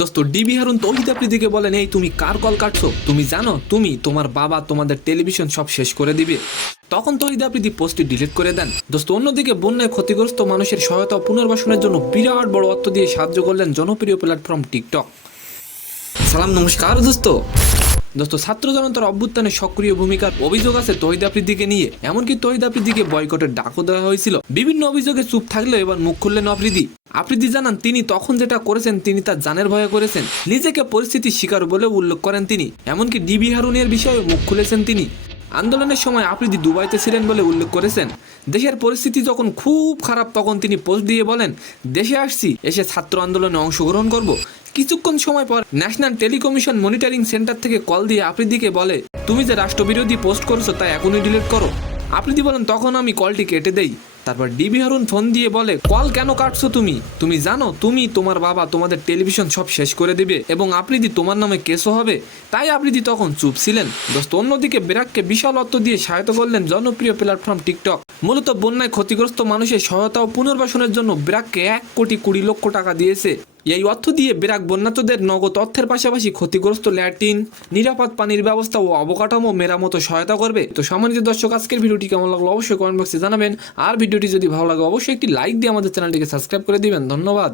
দোস্ত ডিবি হারুন তৌহিদ আফ্রিদিকে বলেন, এই তুমি কার কল কাটছো? তুমি জানো তুমি তোমার বাবা তোমাদের টেলিভিশন সব শেষ করে দিবে। তখন তৌহিদ আফ্রিদি পোস্টটি ডিলিট করে দেন। দোস্ত অন্যদিকে বন্যায় ক্ষতিগ্রস্ত মানুষের সহায়তা ও পুনর্বাসনের জন্য বিরাট বড় অর্থ দিয়ে সাহায্য করলেন জনপ্রিয় প্ল্যাটফর্ম টিকটক। সালাম নমস্কার দোস্ত। ছাত্র জনতার অভ্যুত্থানে সক্রিয় ভূমিকার অভিযোগ আছে তৌহিদ আফ্রিদিকে নিয়ে। এমনকি তৌহিদ আফ্রিদিকে বয়কটের ডাকও দেওয়া হয়েছিল। বিভিন্ন অভিযোগে চুপ থাকলেও এবার মুখ খুললেন আফ্রিদি জানান তিনি তখন যেটা করেছেন তিনি তার জানের ভয়ে করেছেন। নিজেকে পরিস্থিতির শিকার বলে উল্লেখ করেন তিনি। এমনকি ডিবি হারুনের বিষয়ে মুখ খুলেছেন তিনি। আন্দোলনের সময় আফ্রিদি দুবাইতে ছিলেন বলে উল্লেখ করেছেন। দেশের পরিস্থিতি যখন খুব খারাপ তখন তিনি পোস্ট দিয়ে বলেন, দেশে আসছি, এসে ছাত্র আন্দোলনে অংশগ্রহণ করব। কিছুক্ষণ সময় পর ন্যাশনাল টেলিকমিশন মনিটরিং সেন্টার থেকে কল দিয়ে আফ্রিদিকে বলে, তুমি যে রাষ্ট্রবিরোধী পোস্ট করছো তা এখনই ডিলিট করো। আফ্রিদি বলেন, তখন আমি কলটি কেটে দেই। তারপর ডিবি হারুন ফোন দিয়ে বলে, কল কেন কাটছো তুমি? তুমি জানো তুমি তোমার বাবা তোমাদের টেলিভিশন সব শেষ করে দিবে এবং আফ্রিদি তোমার নামে কেসও হবে। তাই আফ্রিদি তখন চুপ ছিলেন। অন্যদিকে ব্র্যাককে বিশাল অর্থ দিয়ে সহায়তা করলেন জনপ্রিয় প্ল্যাটফর্ম টিকটক। মূলত বন্যায় ক্ষতিগ্রস্ত মানুষের সহায়তা ও পুনর্বাসনের জন্য ব্র্যাককে 1,20,00,000 টাকা দিয়েছে। এই অর্থ দিয়ে ব্র্যাক বন্যার্তদের নগদ অর্থের পাশাপাশি ক্ষতিগ্রস্ত ল্যাট্রিন, নিরাপদ পানির ব্যবস্থা ও অবকাঠামো মেরামতো সহায়তা করবে। তো সম্মানিত দর্শক, আজকের ভিডিওটি কেমন লাগলো অবশ্যই কমেন্ট বক্সে জানাবেন। আর ভিডিওটি যদি ভালো লাগে অবশ্যই একটি লাইক দিয়ে আমাদের চ্যানেলটিকে সাবস্ক্রাইব করে দিবেন। ধন্যবাদ।